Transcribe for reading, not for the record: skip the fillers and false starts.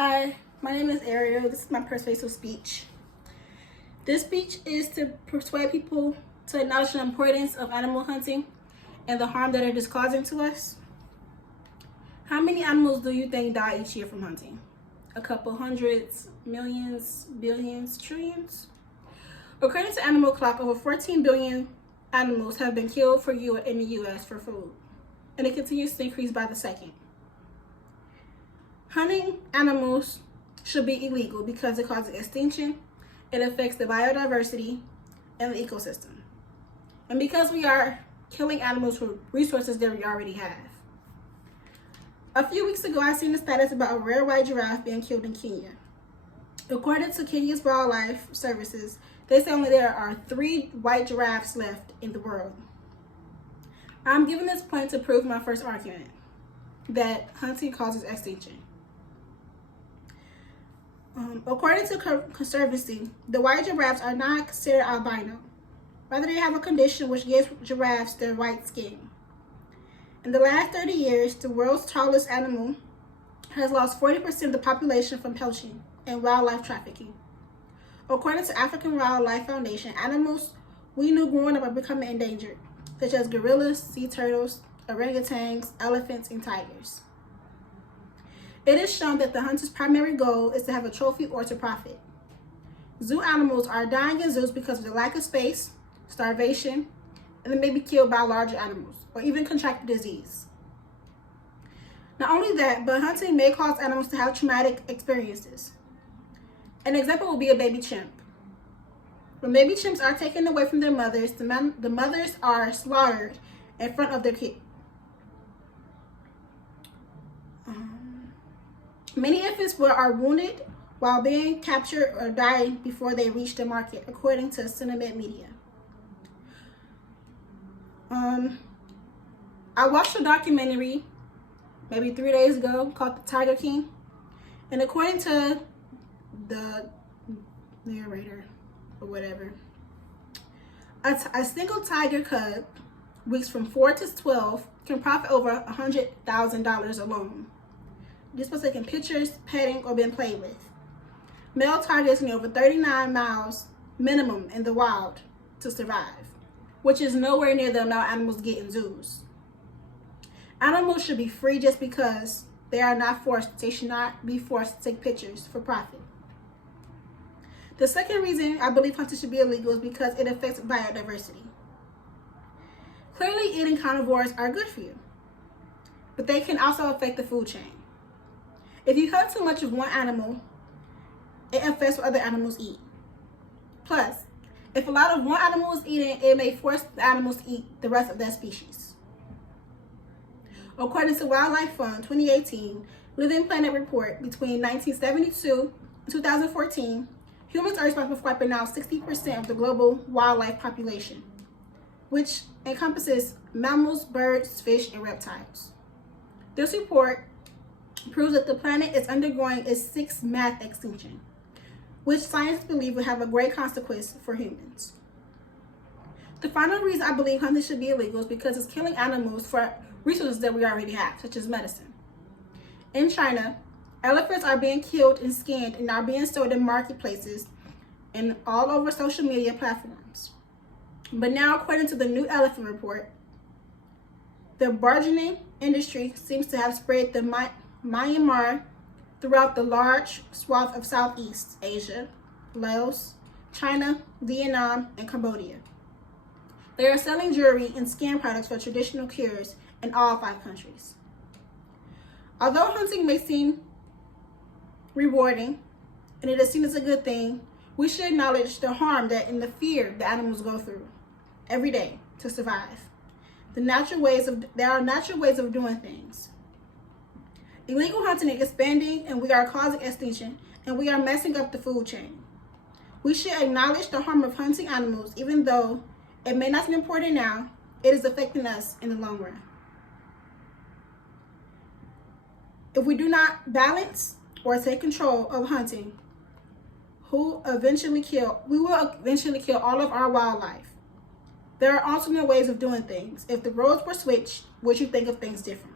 Hi, my name is Ariel. This is my persuasive speech. This speech is to persuade people to acknowledge the importance of animal hunting and the harm that it is causing to us. How many animals do you think die each year from hunting? A couple hundreds, millions, billions, trillions? According to Animal Clock, over 14 billion animals have been killed in the U.S. for food, and it continues to increase by the second. Hunting animals should be illegal because it causes extinction, it affects the biodiversity and the ecosystem, and because we are killing animals for resources that we already have. A few weeks ago, I seen a status about a rare white giraffe being killed in Kenya. According to Kenya's wildlife services, they say only there are 3 white giraffes left in the world. I'm giving this point to prove my first argument, that hunting causes extinction. According to Conservancy, the white giraffes are not considered albino. Rather, they have a condition which gives giraffes their white skin. In the last 30 years, the world's tallest animal has lost 40% of the population from poaching and wildlife trafficking. According to African Wildlife Foundation, animals we knew growing up are becoming endangered, such as gorillas, sea turtles, orangutans, elephants, and tigers. It is shown that the hunter's primary goal is to have a trophy or to profit. Zoo animals are dying in zoos because of the lack of space, starvation, and they may be killed by larger animals or even contract disease. Not only that, but hunting may cause animals to have traumatic experiences. An example would be a baby chimp. When baby chimps are taken away from their mothers, the mothers are slaughtered in front of their kids. Many infants are wounded while being captured or dying before they reach the market, according to Cinnamon Media. I watched a documentary maybe 3 days ago called The Tiger King, and according to the narrator or whatever, a single tiger cub, weeks from 4 to 12, can profit over $100,000 alone. This was taking pictures, petting, or being played with. Male tigers need over 39 miles minimum in the wild to survive, which is nowhere near the amount animals get in zoos. Animals should be free just because they are not forced. They should not be forced to take pictures for profit. The second reason I believe hunting should be illegal is because it affects biodiversity. Clearly, eating carnivores are good for you, but they can also affect the food chain. If you hunt too much of one animal, it affects what other animals eat. Plus, if a lot of one animal is eaten, it may force the animals to eat the rest of that species. According to Wildlife Fund 2018 Living Planet report, between 1972 and 2014, humans are responsible for wiping out 60% of the global wildlife population, which encompasses mammals, birds, fish, and reptiles. This report proves that the planet is undergoing its 6th mass extinction, which scientists believe will have a great consequence for humans. The final reason I believe hunting should be illegal is because it's killing animals for resources that we already have, such as medicine. In China, elephants are being killed and skinned and are being sold in marketplaces and all over social media platforms. But now, according to the new elephant report, the burgeoning industry seems to have spread to Myanmar throughout the large swath of Southeast Asia, Laos, China, Vietnam, and Cambodia. They are selling jewelry and skin products for traditional cures in all 5 countries. Although hunting may seem rewarding and it is seen as a good thing, we should acknowledge the harm and the fear the animals go through every day to survive. There are natural ways of doing things. Illegal hunting is expanding, and we are causing extinction, and we are messing up the food chain. We should acknowledge the harm of hunting animals, even though it may not seem important now, it is affecting us in the long run. If we do not balance or take control of hunting, we will eventually kill all of our wildlife. There are alternate ways of doing things. If the roles were switched, would you think of things different?